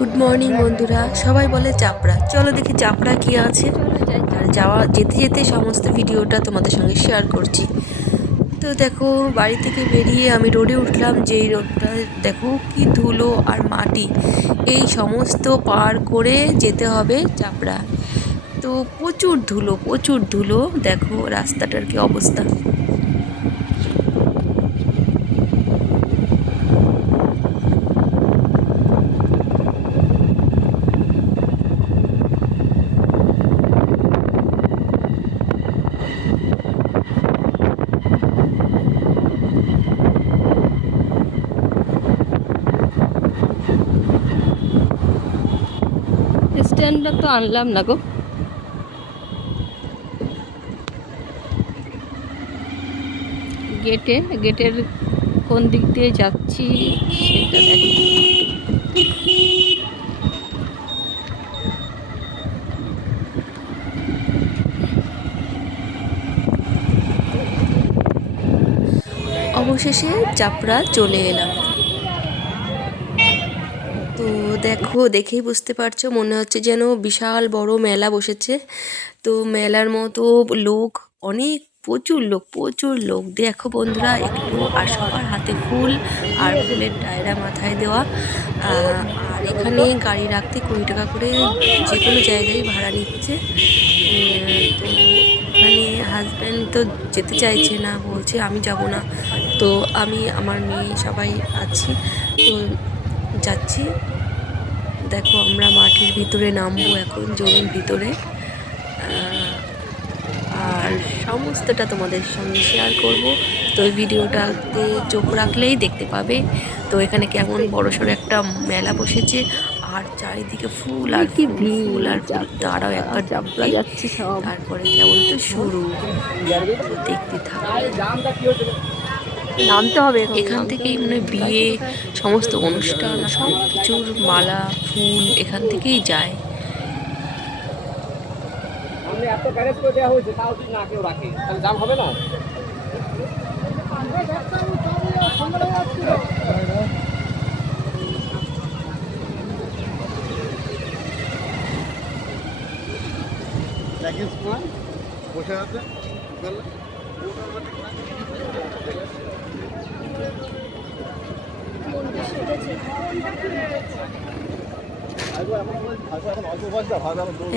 Good morning বন্ধুরা। সবাই বলে চাপড়া। চলো দেখি চাপড়া কি আছে। আর যাওয়া, যেতে যেতে সমস্ত ভিডিওটা তোমাদের সঙ্গে শেয়ার করছি। তো দেখো, বাড়ি থেকে বেরিয়ে আমি রোডে উঠলাম, যেই রোডটা দেখো কি ধুলো আর মাটি। এই সমস্ত পার করে যেতে হবে চাপড়া। তো প্রচুর ধুলো প্রচুর ধুলো। দেখো রাস্তাটার কি অবস্থা। স্ট্যান্ডটা তো আনলাম না গো। গেটে গেটের কোন দিক দিয়ে যাচ্ছি সেটা দেখো অবশেষে চাপড়া চলে এলাম। তো দেখো, দেখেই বুঝতে পারছ, মনে হচ্ছে যেন বিশাল বড় মেলা বসেছে। তো মেলার মতো লোক, অনেক প্রচুর লোক প্রচুর লোক। দেখো বন্ধুরা, একটু আর সবার হাতে ফুল আর ফুলের ডায়রা মাথায় দেওয়া। আর এখানে গাড়ি রাখতে কুড়ি টাকা করে যে কোনো জায়গায় ভাড়া নিচ্ছে। তো এখানে হাজব্যান্ড তো যেতে চাইছে না, বলছে আমি যাব না। তো আমি আমার মেয়ে সবাই আছি। তো যাচ্ছি। দেখো আমরা মাঠের ভিতরে নামবো এখন জমির ভিতরে। আর সমস্তটা তোমাদের সঙ্গে শেয়ার করব। তো এই ভিডিওটাতে চোখ রাখলেই দেখতে পাবে। তো এখানে কেমন বড়সড় একটা মেলা বসেছে। আর চারিদিকে ফুল আর কি ফুল আর ফুল। তারাও একটা যাচ্ছে তারপরে কেমন তো শুরু। দেখতে থাকো। নামতে হবে এখান থেকেই মানে বিয়ে সমস্ত অনুষ্ঠান সব কিছুর মালা ফুল এখান থেকেই যায়। সামনে এত গ্যারেজ করে দেওয়া হয়েছে তাও না কেউ রাখে দাম হবে না? বসে আছে?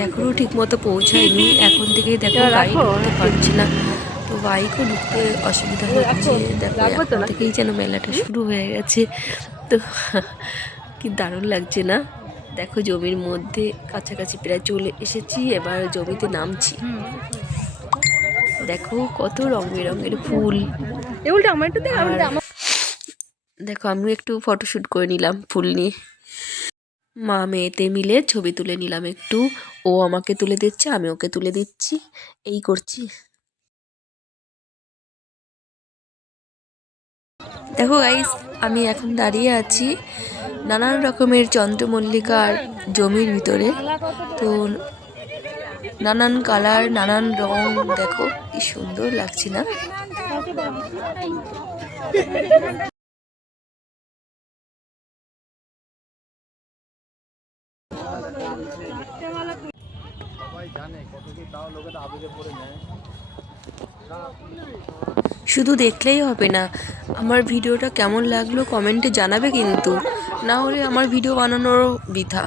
এখনও ঠিক মতো পৌঁছায়নি। এখন থেকেই দেখো গাড়ি ঢুকতে পারছি না। তো বাইকও ঢুকতে অসুবিধা হচ্ছে। দেখো এখন থেকেই যেন মেলাটা শুরু হয়ে গেছে। তো কি দারুণ লাগছে না? দেখো জমির মধ্যে কাছাকাছি প্রায় চলে এসেছি। এবার জমিতে নামছি। দেখো কত রং বেরঙের ফুল এগুলোটা আমার একটু দেখ দেখো আমি একটু ফটোশ্যুট করে নিলাম ফুল নিয়ে। মা মেয়েতে মিলে ছবি তুলে নিলাম একটু। ও আমাকে তুলে দিচ্ছে, আমি ওকে তুলে দিচ্ছি। এই করছি। দেখো গাইস আমি এখন দাঁড়িয়ে আছি নানান রকমের চন্দ্রমল্লিকার জমির ভিতরে। তো নানান কালার, নানান রং, দেখো, কি সুন্দর লাগছে না? শুধু দেখলেই হবে না, আমার ভিডিওটা কেমন লাগল কমেন্টে জানাবে কিন্তু, না হলে আমার ভিডিও বানানোরও বৃথা।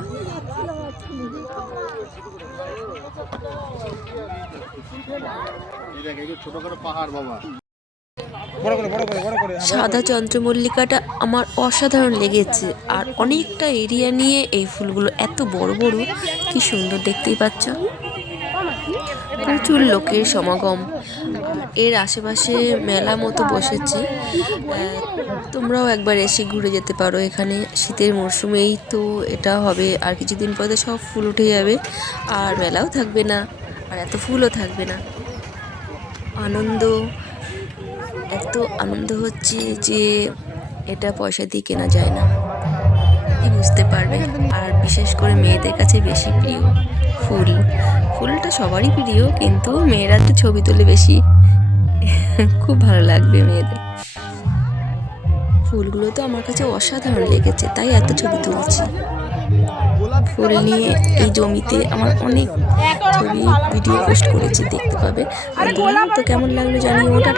ছোটখাটো পাহাড় বাবা বড় করে বড় করে বড় করে সাদা চন্দ্রমল্লিকাটা আমার অসাধারণ লেগেছে। আর অনেকটা এরিয়া নিয়ে এই ফুলগুলো এত বড় বড় কি সুন্দর দেখতেই পাচ্ছ। প্রচুর লোকের সমাগম। এর আশেপাশে মেলা মতো বসেছে। তোমরাও একবার এসে ঘুরে যেতে পারো এখানে। শীতের মরশুমেই তো এটা হবে আর কিছুদিন পরে সব ফুল উঠে যাবে। আর মেলাও থাকবে না আর এত ফুলও থাকবে না। আনন্দ। এত আনন্দ হচ্ছে যে এটা পয়সা দিয়ে কেনা যায় না। বুঝতে পারবে আর বিশেষ করে মেয়েদের কাছে বেশি প্রিয় ফুল। ফুলটা সবারই প্রিয়, কিন্তু মেয়েরা তো ছবি তোলে বেশি। খুব ভালো লাগবে মেয়েদের। ফুলগুলো তো আমার কাছে অসাধারণ লেগেছে, তাই এত ছবি তুলছি। ফুল নিয়ে এই জমিতে আমার অনেক ছবি, ভিডিও পোস্ট করেছি, দেখতে পাবে। বন্ধুরা তো কেমন লাগল জানিও। ওটা